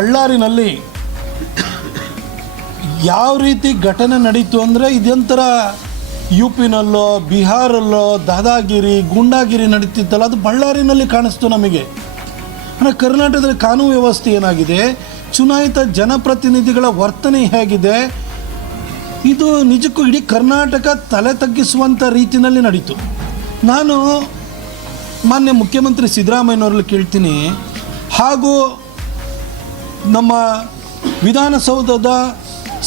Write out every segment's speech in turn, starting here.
ಬಳ್ಳಾರಿನಲ್ಲಿ ಯಾವ ರೀತಿ ಘಟನೆ ನಡೀತು ಅಂದರೆ ಇದೊಂಥರ ಯು ಪಿನಲ್ಲೋ ಬಿಹಾರಲ್ಲೋ ದಾದಾಗಿರಿ ಗೂಂಡಾಗಿರಿ ನಡೀತಿತ್ತಲ್ಲ, ಅದು ಬಳ್ಳಾರಿನಲ್ಲಿ ಕಾಣಿಸ್ತು ನಮಗೆ. ಅಂದರೆ ಕರ್ನಾಟಕದಲ್ಲಿ ಕಾನೂನು ವ್ಯವಸ್ಥೆ ಏನಾಗಿದೆ, ಚುನಾಯಿತ ಜನಪ್ರತಿನಿಧಿಗಳ ವರ್ತನೆ ಹೇಗಿದೆ, ಇದು ನಿಜಕ್ಕೂ ಇಡೀ ಕರ್ನಾಟಕ ತಲೆ ತಗ್ಗಿಸುವಂಥ ರೀತಿಯಲ್ಲಿ ನಡೀತು. ನಾನು ಮಾನ್ಯ ಮುಖ್ಯಮಂತ್ರಿ ಸಿದ್ದರಾಮಯ್ಯನವ್ರಲ್ಲಿ ಕೇಳ್ತೀನಿ, ಹಾಗೂ ನಮ್ಮ ವಿಧಾನಸೌಧದ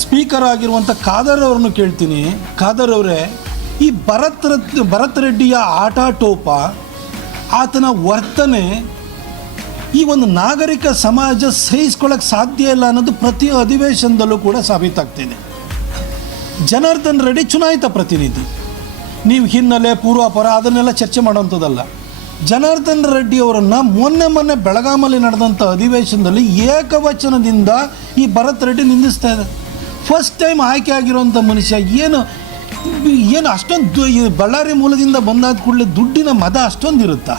ಸ್ಪೀಕರ್ ಆಗಿರುವಂಥ ಖಾದರ್ ಅವ್ರನ್ನು ಕೇಳ್ತೀನಿ, ಖಾದರ್ ಅವರೇ, ಈ ಭರತ್ ರೆಡ್ಡಿಯ ಆಟಾಟೋಪ, ಆತನ ವರ್ತನೆ ಈ ಒಂದು ನಾಗರಿಕ ಸಮಾಜ ಸಹಿಸ್ಕೊಳ್ಳೋಕ್ಕೆ ಸಾಧ್ಯ ಇಲ್ಲ ಅನ್ನೋದು ಪ್ರತಿ ಅಧಿವೇಶನದಲ್ಲೂ ಕೂಡ ಸಾಬೀತಾಗ್ತಿದೆ. ಜನಾರ್ದನ್ ರೆಡ್ಡಿ ಚುನಾಯಿತ ಪ್ರತಿನಿಧಿ, ನೀವು ಹಿನ್ನೆಲೆ ಪೂರ್ವಾಪರ ಅದನ್ನೆಲ್ಲ ಚರ್ಚೆ ಮಾಡೋವಂಥದ್ದಲ್ಲ. ಜನಾರ್ದನ್ ರೆಡ್ಡಿ ಅವರನ್ನು ಮೊನ್ನೆ ಬೆಳಗಾಮಲ್ಲಿ ನಡೆದಂಥ ಅಧಿವೇಶನದಲ್ಲಿ ಏಕವಚನದಿಂದ ಈ ಭರತ್ ರೆಡ್ಡಿ ನಿಂದಿಸ್ತಾ ಇದೆ. ಫಸ್ಟ್ ಟೈಮ್ ಆಯ್ಕೆ ಆಗಿರುವಂಥ ಮನುಷ್ಯ ಏನು ಅಷ್ಟೊಂದು ಬಳ್ಳಾರಿ ಮೂಲದಿಂದ ಬಂದಾದ ಕೂಡಲೇ ದುಡ್ಡಿನ ಮದ ಅಷ್ಟೊಂದು ಇರುತ್ತಾ?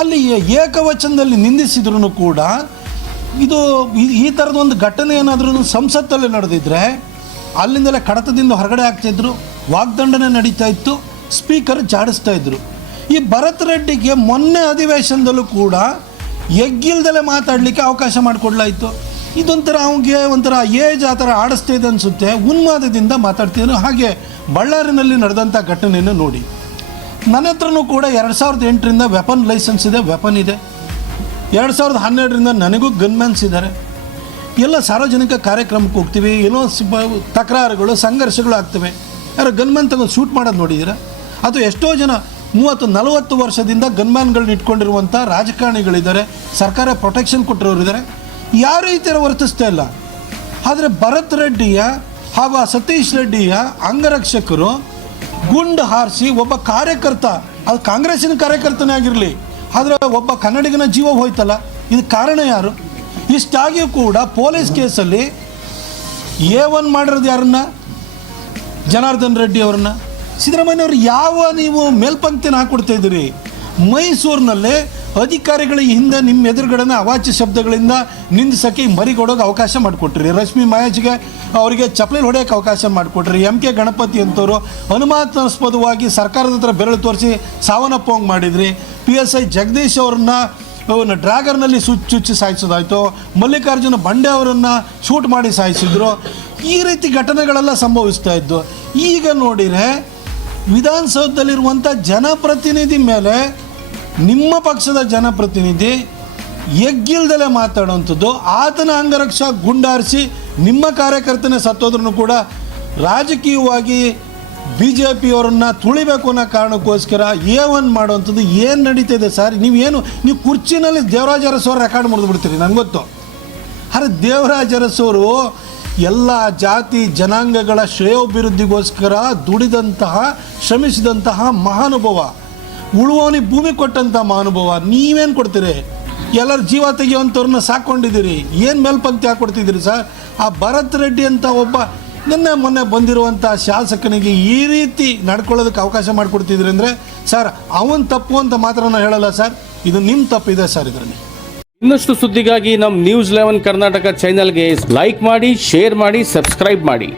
ಅಲ್ಲಿ ಏಕವಚನದಲ್ಲಿ ನಿಂದಿಸಿದ್ರು ಕೂಡ ಇದು ಈ ಥರದೊಂದು ಘಟನೆ ಏನಾದರೂ ಸಂಸತ್ತಲ್ಲಿ ನಡೆದಿದ್ರೆ ಅಲ್ಲಿಂದಲೇ ಕಡತದಿಂದ ಹೊರಗಡೆ ಆಗ್ತಾಯಿದ್ರು, ವಾಗ್ದಂಡನೆ ನಡೀತಾ ಇತ್ತು, ಸ್ಪೀಕರ್ ಜಾಡಿಸ್ತಾ ಇದ್ರು. ಈ ಭರತ್ ರೆಡ್ಡಿಗೆ ಮೊನ್ನೆ ಅಧಿವೇಶನದಲ್ಲೂ ಕೂಡ ಎಗ್ಗಿಲ್ದಲೇ ಮಾತಾಡಲಿಕ್ಕೆ ಅವಕಾಶ ಮಾಡಿಕೊಡ್ಲಾಯಿತು. ಇದೊಂಥರ ಅವನಿಗೆ ಒಂಥರ ಏಜ್ ಆ ಥರ ಆಡಿಸ್ತಾ ಇದೆ ಅನಿಸುತ್ತೆ, ಉನ್ಮಾದದಿಂದ ಮಾತಾಡ್ತಿದ್ರು. ಹಾಗೆ ಬಳ್ಳಾರಿನಲ್ಲಿ ನಡೆದಂಥ ಘಟನೆಯನ್ನು ನೋಡಿ. ನನ್ನ ಹತ್ರನೂ ಕೂಡ 2008ರಿಂದ ವೆಪನ್ ಲೈಸೆನ್ಸ್ ಇದೆ, ವೆಪನ್ ಇದೆ. 2012ರಿಂದ ನನಗೂ ಗನ್ಮ್ಯಾನ್ಸ್ ಇದ್ದಾರೆ. ಎಲ್ಲ ಸಾರ್ವಜನಿಕ ಕಾರ್ಯಕ್ರಮಕ್ಕೆ ಹೋಗ್ತೀವಿ, ಏನೋ ತಕರಾರುಗಳು ಸಂಘರ್ಷಗಳು ಆಗ್ತವೆ. ಯಾರು ಗನ್ಮ್ಯಾನ್ ತಗೊಂಡು ಶೂಟ್ ಮಾಡೋದು ನೋಡಿದ್ದೀರಾ? ಅಥವಾ ಎಷ್ಟೋ ಜನ 30-40 ವರ್ಷದಿಂದ ಗನ್ಮ್ಯಾನ್ಗಳನ್ನ ಇಟ್ಕೊಂಡಿರುವಂಥ ರಾಜಕಾರಣಿಗಳಿದ್ದಾರೆ, ಸರ್ಕಾರ ಪ್ರೊಟೆಕ್ಷನ್ ಕೊಟ್ಟಿರೋರಿದ್ದಾರೆ, ಯಾರೂ ಈ ಥರ ವರ್ತಿಸ್ತಾ ಇಲ್ಲ. ಆದರೆ ಭರತ್ ರೆಡ್ಡಿಯ ಹಾಗೂ ಆ ಸತೀಶ್ ರೆಡ್ಡಿಯ ಅಂಗರಕ್ಷಕರು ಗುಂಡು ಹಾರಿಸಿ ಒಬ್ಬ ಕಾರ್ಯಕರ್ತ, ಅದು ಕಾಂಗ್ರೆಸ್ಸಿನ ಕಾರ್ಯಕರ್ತನೇ ಆಗಿರಲಿ, ಆದರೆ ಒಬ್ಬ ಕನ್ನಡಿಗನ ಜೀವ ಹೋಯ್ತಲ್ಲ, ಇದು ಕಾರಣ ಯಾರು? ಇಷ್ಟಾಗಿಯೂ ಕೂಡ ಪೊಲೀಸ್ ಕೇಸಲ್ಲಿ A1 ಮಾಡಿರೋದು ಯಾರನ್ನ? ಜನಾರ್ದನ್ ರೆಡ್ಡಿ ಅವ್ರನ್ನ. ಸಿದ್ದರಾಮಯ್ಯವ್ರು ಯಾವ ನೀವು ಮೇಲ್ಪಂಕ್ತಿನ ಹಾಕ್ಕೊಡ್ತಾ ಇದ್ದೀರಿ? ಮೈಸೂರಿನಲ್ಲೇ ಅಧಿಕಾರಿಗಳ ಹಿಂದೆ ನಿಮ್ಮ ಎದುರುಗಡೆನ ಅವಾಚ್ಯ ಶಬ್ದಗಳಿಂದ ನಿಂದಿಸೋಕ್ಕೆ ಮರಿಗೊಡೋಕೆ ಅವಕಾಶ ಮಾಡಿಕೊಟ್ರಿ. ರಶ್ಮಿ ಮಹೇಶ್ಗೆ ಅವರಿಗೆ ಚಪ್ಪಲಿ ಹೊಡೆಯೋಕ್ಕೆ ಅವಕಾಶ ಮಾಡಿಕೊಟ್ರಿ. MK ಗಣಪತಿ ಅಂತವರು ಅನುಮಾನಾಸ್ಪದವಾಗಿ ಸರ್ಕಾರದ ಹತ್ರ ಬೆರಳು ತೋರಿಸಿ ಸಾವನ್ನಪ್ಪೋಂಗೆ ಮಾಡಿದ್ರಿ. PSI ಜಗದೀಶ್ ಅವ್ರನ್ನ ಡ್ರ್ಯಾಗರ್ನಲ್ಲಿ ಚುಚ್ಚಿ ಸಾಯಿಸೋದಾಯಿತು. ಮಲ್ಲಿಕಾರ್ಜುನ ಬಂಡೆ ಅವರನ್ನು ಶೂಟ್ ಮಾಡಿ ಸಾಯಿಸಿದ್ರು. ಈ ರೀತಿ ಘಟನೆಗಳೆಲ್ಲ ಸಂಭವಿಸ್ತಾ ಇದ್ದು. ಈಗ ನೋಡಿದರೆ ವಿಧಾನಸೌಧದಲ್ಲಿರುವಂಥ ಜನಪ್ರತಿನಿಧಿ ಮೇಲೆ ನಿಮ್ಮ ಪಕ್ಷದ ಜನಪ್ರತಿನಿಧಿ ಎಗ್ಗಿಲ್ದಲೇ ಮಾತಾಡುವಂಥದ್ದು, ಆತನ ಅಂಗರಕ್ಷ ಗುಂಡಾರಿಸಿ ನಿಮ್ಮ ಕಾರ್ಯಕರ್ತನೇ ಸತ್ತೋದ್ರೂ ಕೂಡ ರಾಜಕೀಯವಾಗಿ BJPಯವರನ್ನು ತುಳಿಬೇಕು ಅನ್ನೋ ಕಾರಣಕ್ಕೋಸ್ಕರ A1 ಮಾಡುವಂಥದ್ದು ಏನು ನಡೀತಿದೆ ಸರ್? ನೀವು ಕುರ್ಚಿನಲ್ಲಿ ದೇವರಾಜ ಅರಸವ್ರು ರೆಕಾರ್ಡ್ ಮುರಿದು ಬಿಡ್ತೀರಿ, ನನಗೆ ಗೊತ್ತು. ಆದರೆ ದೇವರಾಜ ಅರಸವರು ಎಲ್ಲ ಜಾತಿ ಜನಾಂಗಗಳ ಶ್ರೇಯೋಭಿವೃದ್ಧಿಗೋಸ್ಕರ ದುಡಿದಂತಹ ಶ್ರಮಿಸಿದಂತಹ ಮಹಾನುಭವ, ಉಳುವವನಿಗೆ ಭೂಮಿ ಕೊಟ್ಟಂಥ ಮಹಾನುಭವ. ನೀವೇನು ಕೊಡ್ತೀರಿ? ಎಲ್ಲರ ಜೀವ ತೆಗೆಯುವಂಥವ್ರನ್ನ ಸಾಕೊಂಡಿದ್ದೀರಿ. ಏನು ಮೇಲ್ಪಂಕ್ತಿ ಹಾಕ್ಕೊಡ್ತಿದ್ದೀರಿ ಸರ್? ಆ ಭರತ್ ರೆಡ್ಡಿ ಅಂತ ಒಬ್ಬ ಮೊನ್ನೆ ಬಂದಿರುವಂಥ ಶಾಸಕನಿಗೆ ಈ ರೀತಿ ನಡ್ಕೊಳ್ಳೋದಕ್ಕೆ ಅವಕಾಶ ಮಾಡಿಕೊಡ್ತಿದ್ರಿ ಅಂದರೆ ಸರ್, ಅವನು ತಪ್ಪು ಅಂತ ಮಾತ್ರ ನಾನು ಹೇಳಲ್ಲ ಸರ್, ಇದು ನಿಮ್ಮ ತಪ್ಪಿದೆ ಸರ್. ಇದರಲ್ಲಿ ಇನ್ನಷ್ಟು ಸುದ್ದಿಗಾಗಿ ನಮ್ಮ News 11 ಕರ್ನಾಟಕ ಚಾನೆಲ್ಗೆ ಲೈಕ್ ಮಾಡಿ, ಶೇರ್ ಮಾಡಿ, ಸಬ್ಸ್ಕ್ರೈಬ್ ಮಾಡಿ.